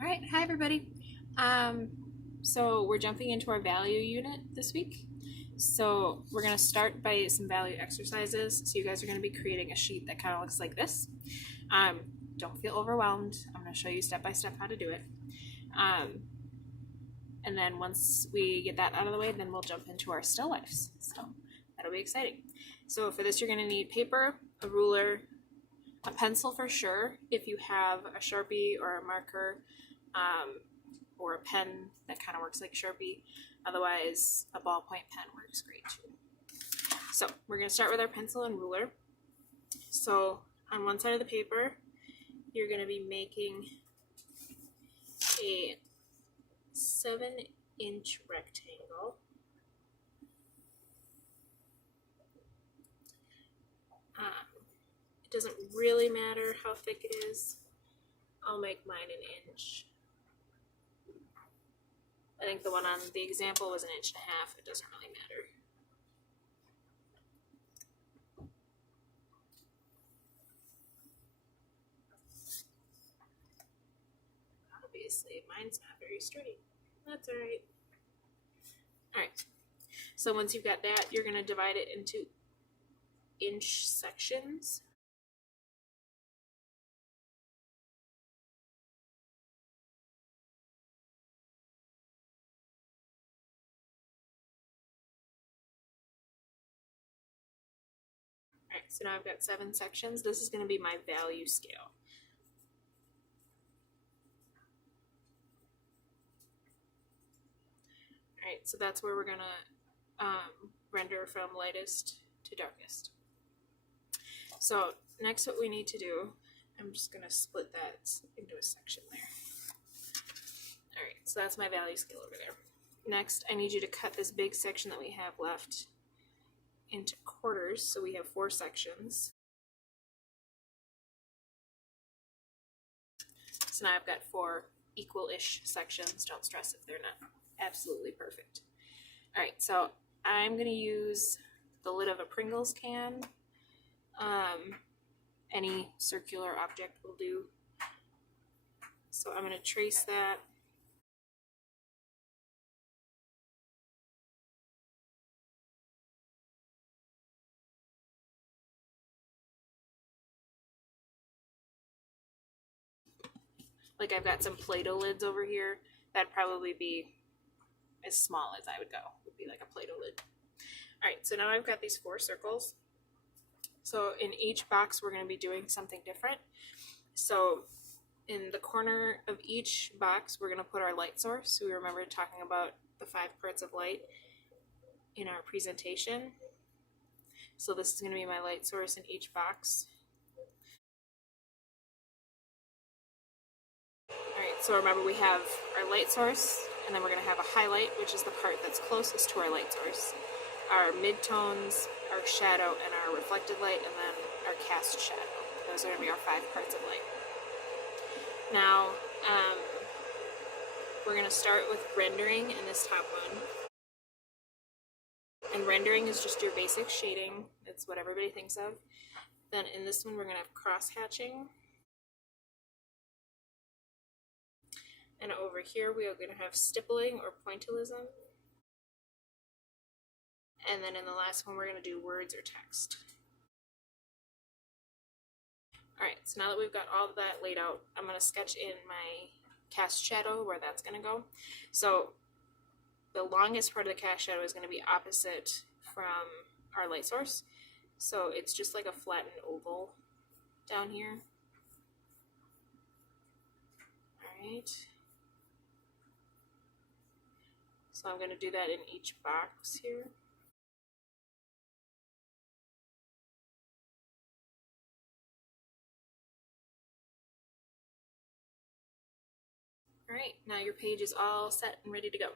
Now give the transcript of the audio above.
All right, hi everybody. Um, so we're jumping into our value unit this week. So we're going to start by some value exercises. So you guys are going to be creating a sheet that kind of looks like this. Um, don't feel overwhelmed. I'm going to show you step by step how to do it. And then once we get that out of the way, then we'll jump into our still lifes. So that'll be exciting. So for this, you're going to need paper, a ruler, a pencil for sure. If you have a Sharpie or a marker, or a pen that kind of works like Sharpie. Otherwise, a ballpoint pen works great too. So we're going to start with our pencil and ruler. So on one side of the paper, you're going to be making a 7-inch rectangle. It doesn't really matter how thick it is. I'll make mine an inch. I think the one on the example was 1.5 inches. It doesn't really matter. Obviously, mine's not very sturdy. That's all right. All right. So once you've got that, you're going to divide it into inch sections. Alright, so now I've got 7 sections. This is going to be my value scale. Alright, so that's where we're going to render from lightest to darkest. So next what we need to do, I'm just going to split that into a section there. Alright, so that's my value scale over there. Next, I need you to cut this big section that we have left into quarters, so we have 4 sections. So now I've got 4 equal-ish sections. Don't stress if they're not absolutely perfect. All right, so I'm going to use the lid of a Pringles can. Any circular object will do. So I'm going to trace that. Like I've got some Play-Doh lids over here. That'd probably be as small as I would go. Would be like a Play-Doh lid. All right, so now I've got these 4 circles. So in each box, we're going to be doing something different. So in the corner of each box, we're going to put our light source. So we remember talking about the 5 parts of light in our presentation. So this is going to be my light source in each box. Alright, so remember we have our light source, and then we're going to have a highlight, which is the part that's closest to our light source. Our midtones, our shadow, and our reflected light, and then our cast shadow. Those are going to be our 5 parts of light. Now, we're going to start with rendering in this top one. And rendering is just your basic shading. It's what everybody thinks of. Then in this one, we're going to have cross-hatching. And over here, we are going to have stippling or pointillism. And then in the last one, we're going to do words or text. Alright, so now that we've got all of that laid out, I'm going to sketch in my cast shadow where that's going to go. So the longest part of the cast shadow is going to be opposite from our light source. So it's just like a flattened oval down here. Alright. So I'm going to do that in each box here. Alright, now your page is all set and ready to go.